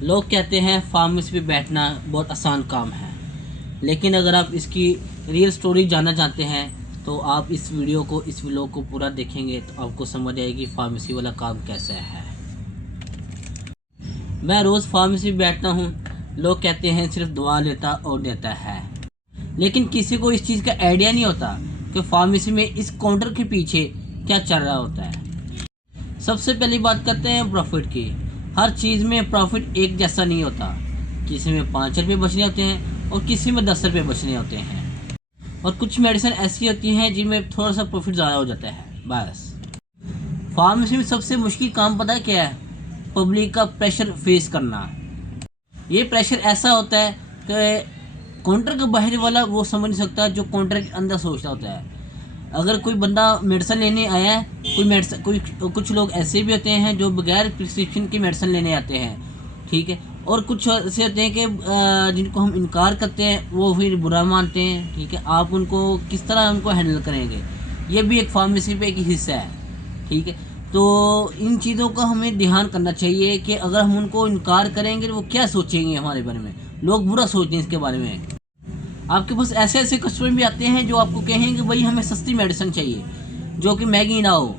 लोग कहते हैं फार्मेसी पे बैठना बहुत आसान काम है, लेकिन अगर आप इसकी रियल स्टोरी जानना चाहते हैं तो आप इस व्लॉग को पूरा देखेंगे तो आपको समझ आएगी फार्मेसी वाला काम कैसा है। मैं रोज़ फार्मेसी में बैठता हूँ। लोग कहते हैं सिर्फ दवा लेता और देता है, लेकिन किसी को इस चीज़ का आइडिया नहीं होता कि फार्मेसी में इस काउंटर के पीछे क्या चल रहा होता है। सबसे पहली बात करते हैं प्रॉफिट की। हर चीज़ में प्रॉफिट एक जैसा नहीं होता। किसी में 5 रुपये बचने होते हैं और किसी में 10 रुपये बचने होते हैं, और कुछ मेडिसिन ऐसी होती हैं जिनमें थोड़ा सा प्रॉफिट ज़्यादा हो जाता है। बस फार्मेसी में सबसे मुश्किल काम पता है क्या है? पब्लिक का प्रेशर फेस करना। ये प्रेशर ऐसा होता है कि काउंटर के बाहर वाला वो समझ नहीं सकता जो काउंटर के अंदर सोचता होता है। अगर कोई बंदा मेडिसिन लेने आया है, कुछ लोग ऐसे भी होते हैं जो बगैर प्रिस्क्रिप्शन की मेडिसिन लेने आते हैं, ठीक है। और कुछ ऐसे होते हैं कि जिनको हम इनकार करते हैं वो फिर बुरा मानते हैं, ठीक है। आप उनको किस तरह उनको हैंडल करेंगे, ये भी एक फार्मेसी पे एक हिस्सा है, ठीक है। तो इन चीज़ों का हमें ध्यान करना चाहिए कि अगर हम उनको इनकार करेंगे तो वो क्या सोचेंगे हमारे बारे में। लोग बुरा सोचते हैं इसके बारे में। आपके पास ऐसे ऐसे कस्टमर भी आते हैं जो आपको कहेंगे भाई हमें सस्ती मेडिसिन चाहिए जो कि महंगी ना हो।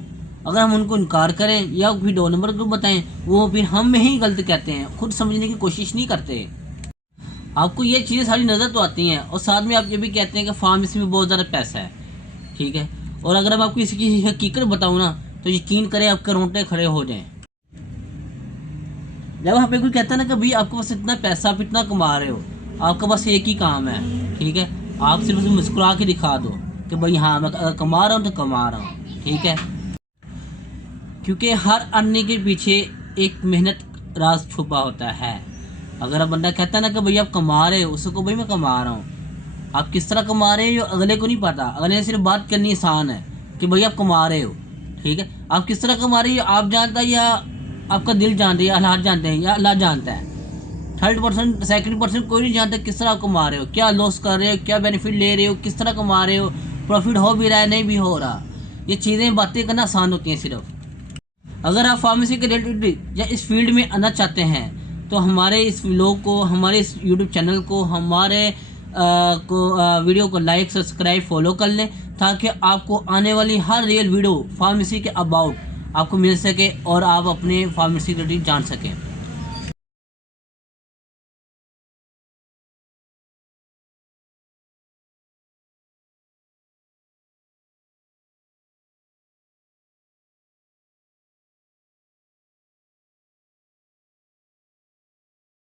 अगर हम उनको इनकार करें या फिर 2 नंबर को बताएं, वो फिर हम में ही गलत कहते हैं, खुद समझने की कोशिश नहीं करते। आपको ये चीज़ें सारी नज़र तो आती हैं, और साथ में आप ये भी कहते हैं कि फार्मेसी में बहुत ज़्यादा पैसा है, ठीक है। और अगर मैं आपको इसकी हकीकत बताऊँ ना तो यकीन करें आपके रोंगटे खड़े हो जाएं। जब वहाँ पे कोई कहता है ना कि भाई आपके पास इतना पैसा, आप इतना कमा रहे हो, आपका बस एक ही काम है, ठीक है, आप सिर्फ उसे मुस्कुरा के दिखा दो कि भाई हाँ मैं कमा रहा हूँ तो कमा रहा हूँ, ठीक है। क्योंकि हर अन्य के पीछे एक मेहनत राज छुपा होता है। अगर अब बंदा कहता है ना कि भाई आप कमा रहे हो, उसको भाई मैं कमा रहा हूँ, आप किस तरह कमा रहे हो अगले को नहीं पता। अगले ने सिर्फ बात करनी आसान है कि भाई आप कमा रहे हो, ठीक है। आप किस तरह कमा रहे हो आप जानता है, या आपका दिल जानता है, या हालात जानते हैं, या अल्लाह जानता है। 3rd% 2nd% कोई नहीं जानता किस तरह कमा रहे हो, क्या लॉस कर रहे हो, क्या बेनिफिट ले रहे हो, किस तरह कमा रहे हो, प्रॉफिट हो भी रहा है नहीं भी हो रहा। ये चीज़ें बातें करना आसान होती हैं सिर्फ। अगर आप फार्मेसी के रिलेटेड या इस फील्ड में आना चाहते हैं तो हमारे इस व्लॉग को, हमारे इस यूट्यूब चैनल को, हमारे वीडियो को लाइक, सब्सक्राइब, फॉलो कर लें, ताकि आपको आने वाली हर रियल वीडियो फार्मेसी के अबाउट आपको मिल सके और आप अपने फार्मेसी रिलेटेड जान सकें।